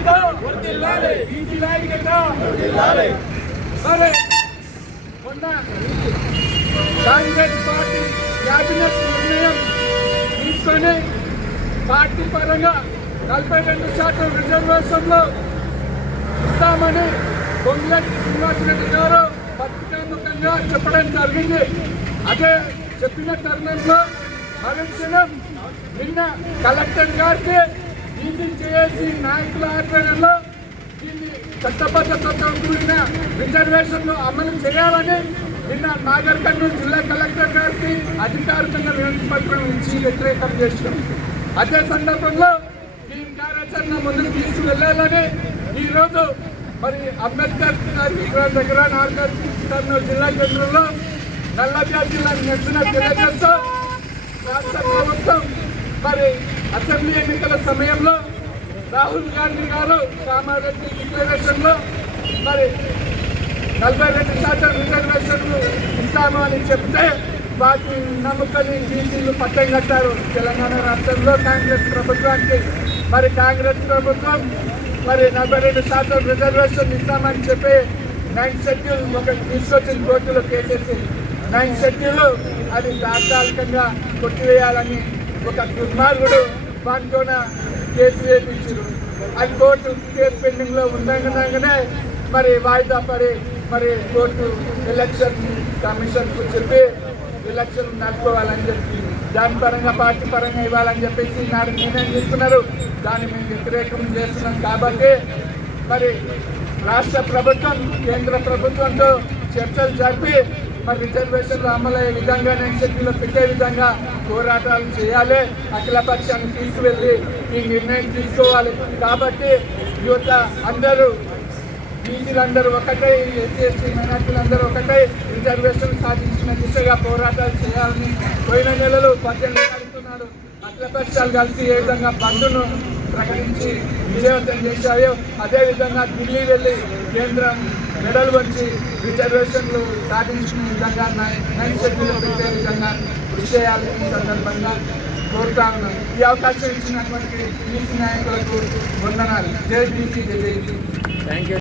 ఐక్యత వర్ధిల్లాలి, బీసీల ఐక్యత వర్ధిల్లాలి. మరి మొన్న కాంగ్రెస్ పార్టీ క్యాబినెట్ నిర్ణయం తీసుకొని పార్టీ పరంగా 42% రిజర్వేషన్లు ఇస్తామని పొంగులేటి శ్రీనివాసరెడ్డి గారు పత్రికాముఖంగా చెప్పడం జరిగింది. అదే చెప్పిన తరుణంలో మరుక్షణం నిన్న కలెక్టర్ గారికి చేసి నాయకుల ఆధ్వర్యంలో దీన్ని చట్టబద్ధతతో కూడిన రిజర్వేషన్లు అమలు చేయాలని నిన్న నాగర్ కర్నూలు జిల్లా కలెక్టర్ గారికి అధికారికంగా వినతి పత్రం ఇచ్చి వ్యతిరేకం చేసినాం. అదే సందర్భంలో దీని కార్యాచరణ ముందుకు తీసుకువెళ్లాలని ఈరోజు మరి అంబేద్కర్ గారి దగ్గర నాగర్ కర్నూలు జిల్లా కేంద్రంలో నల్లజార్ జిల్లా నిరసన తెలియజేస్తూ రాష్ట్ర ప్రభుత్వం మరి అసెంబ్లీ ఎన్నికల సమయంలో రాహుల్ గాంధీ గారు కామారెడ్డి డిక్లరేషన్లో మరి 42% రిజర్వేషన్లు ఇస్తాము అని చెప్తే వాటి నమ్మకాన్ని బీసీలు పట్టం కట్టారు తెలంగాణ రాష్ట్రంలో కాంగ్రెస్ ప్రభుత్వానికి. మరి కాంగ్రెస్ ప్రభుత్వం మరి 42% రిజర్వేషన్ ఇస్తామని చెప్పి 9th షెడ్యూల్ ఒకటి తీసుకొచ్చిన కోర్టులో కేసేసి 9th షెడ్యూల్ అది తాత్కాలికంగా కొట్టివేయాలని ఒక దుర్మార్గుడు దాంతోన కేసు వేయించారు. అది కోర్టు కేసు పెండింగ్లో ఉండగానే మరి వాయిదా పడి మరి కోర్టు ఎలక్షన్ కమిషన్కు చెప్పి ఎలక్షన్ నడుపుకోవాలని చెప్పి దాని పరంగా పార్టీ పరంగా ఇవ్వాలని చెప్పేసి నాడు నిర్ణయం తీసుకున్నారు. దాన్ని మేము వ్యతిరేకం చేస్తున్నాం. కాబట్టి మరి రాష్ట్ర ప్రభుత్వం కేంద్ర ప్రభుత్వంతో చర్చలు జరిపి మరి రిజర్వేషన్లు అమలయ్యే విధంగా నెక్స్ట్లో పెట్టే విధంగా పోరాటాలు చేయాలి. అఖిలపక్షాన్ని తీసుకువెళ్ళి ఈ నిర్ణయం తీసుకోవాలి. కాబట్టి యువత అందరూ బీసీలందరూ ఒకటే, ఎస్సీ ఎస్టీ మైనార్టీలందరూ ఒకటే రిజర్వేషన్ సాధించిన దిశగా పోరాటాలు చేయాలని పోయిన నెలలో 18 కలుపుతున్నాడు. అఖిలపక్షాలు కలిసి ఏ విధంగా బంద్ను ప్రకటించి విజయవంతం చేశాయో అదేవిధంగా ఢిల్లీ వెళ్ళి కేంద్రం మెడల్ వచ్చి రిజర్వేషన్లు సాధించిన విధంగా 9th షెడ్యూల్ పెట్టే విధంగా కృషి చేయాలని సందర్భంగా కోరుతా ఉన్నాం. ఈ అవకాశం ఇచ్చినటువంటి బీసీ నాయకులకు వందనాలు. జై బీసీ, జై బీసీ. Thank you.